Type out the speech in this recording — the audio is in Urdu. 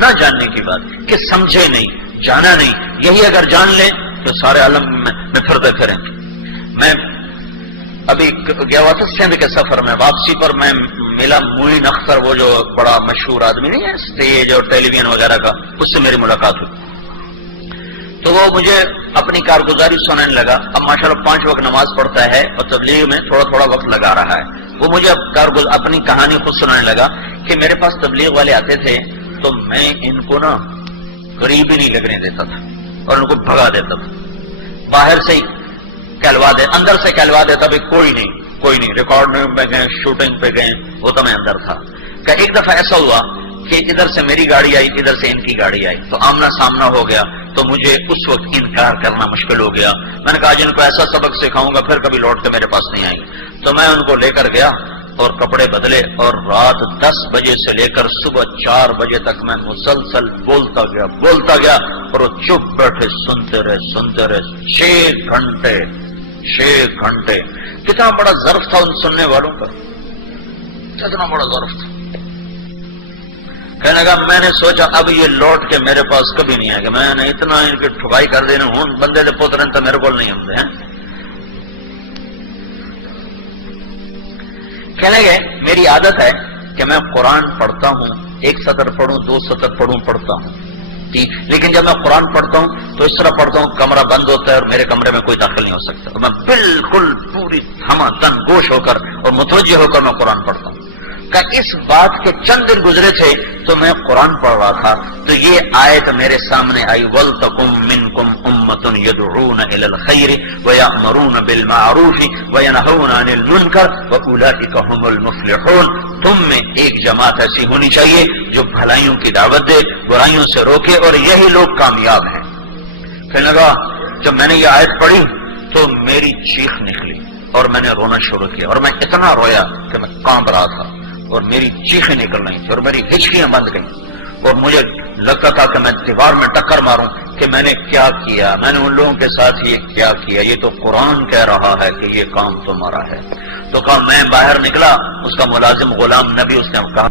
نہ جاننے کی بات کہ سمجھے نہیں، جانا نہیں. یہی اگر جان لیں تو سارے عالم میں پھرتے پھریں. میں ابھی گیا ہوا تھا سندھ کے سفر میں، واپسی پر میں ملا معین اختر، وہ جو بڑا مشہور آدمی نہیں ہے اسٹیج اور ٹیلی ویژن وغیرہ کا، اس سے میری ملاقات ہوئی. تو وہ مجھے اپنی کارگزاری سنانے لگا. اب ماشاءاللہ 5 وقت نماز پڑھتا ہے اور تبلیغ میں تھوڑا تھوڑا وقت لگا رہا ہے. وہ مجھے اب اپنی کہانی خود سنانے لگا کہ میرے پاس تبلیغ والے آتے تھے تو میں ان کو نا قریب ہی نہیں لگنے دیتا تھا اور ان کو بھگا دیتا تھا. باہر سے ہی کہلوا دے، اندر سے کہلوا دیتا بھائی کوئی نہیں، ریکارڈنگ پہ گئے، شوٹنگ پہ گئے، وہ تو میں اندر تھا. کہ ایک دفعہ ایسا ہوا کہ ادھر سے میری گاڑی آئی، ادھر سے ان کی گاڑی آئی، تو آمنا سامنا ہو گیا. تو مجھے اس وقت انکار کرنا مشکل ہو گیا. میں نے کہا جن کو ایسا سبق سکھاؤں گا پھر کبھی لوٹ کے میرے پاس نہیں آئیں گے. تو میں ان کو لے کر گیا اور کپڑے بدلے، اور رات 10 بجے سے لے کر صبح 4 بجے تک میں مسلسل بولتا گیا اور وہ چپ بیٹھے سنتے رہے 6 گھنٹے. کتنا بڑا ظرف تھا ان سننے والوں کا، کتنا بڑا ظرف تھا. کہنے لگا میں نے سوچا اب یہ لوٹ کے میرے پاس کبھی نہیں آئے گا. میں نے اتنا ان کی ٹھگائی کر دینا ہوں بندے دے پوترے تو میرے کو نہیں ہوتے ہیں. کہنے لگے میری عادت ہے کہ میں قرآن پڑھتا ہوں، 1 سطر پڑھوں 2 سطر پڑھتا ہوں، لیکن جب میں قرآن پڑھتا ہوں تو اس طرح پڑھتا ہوں کمرہ بند ہوتا ہے اور میرے کمرے میں کوئی داخل نہیں ہو سکتا. میں بالکل پوری دھما دن گوش ہو کر اور متوجہ ہو کر میں قرآن پڑھتا ہوں. کہ اس بات کے چند دن گزرے تھے تو میں قرآن پڑھ رہا تھا تو یہ آیت میرے سامنے آئی، وَلْتَكُمْ مِنْكُمْ أُمَّةٌ يَدْعُونَ إِلَى الْخَيْرِ وَيَأْمُرُونَ بِالْمَعْرُوفِ وَيَنْهَوْنَ عَنِ الْمُنْكَرِ وَأُولَٰئِكَ هُمُ الْمُفْلِحُونَ. تم میں ایک جماعت ایسی ہونی چاہیے جو بھلائیوں کی دعوت دے، برائیوں سے روکے، اور یہی لوگ کامیاب ہیں. پھر لگا جب میں نے یہ آیت پڑھی تو میری چیخ نکلی اور میں نے رونا شروع کیا، اور میں اتنا رویا کہ میں کانپ رہا تھا اور میری چیخیں نکل رہی تھی اور میری ہچکیاں بند گئیں، اور مجھے لگتا تھا کہ میں دیوار میں ٹکر ماروں کہ میں نے کیا کیا، میں نے ان لوگوں کے ساتھ یہ کیا کیا، یہ تو قرآن کہہ رہا ہے کہ یہ کام تمہارا ہے. تو کہا میں باہر نکلا، اس کا ملازم غلام نبی، اس نے کہا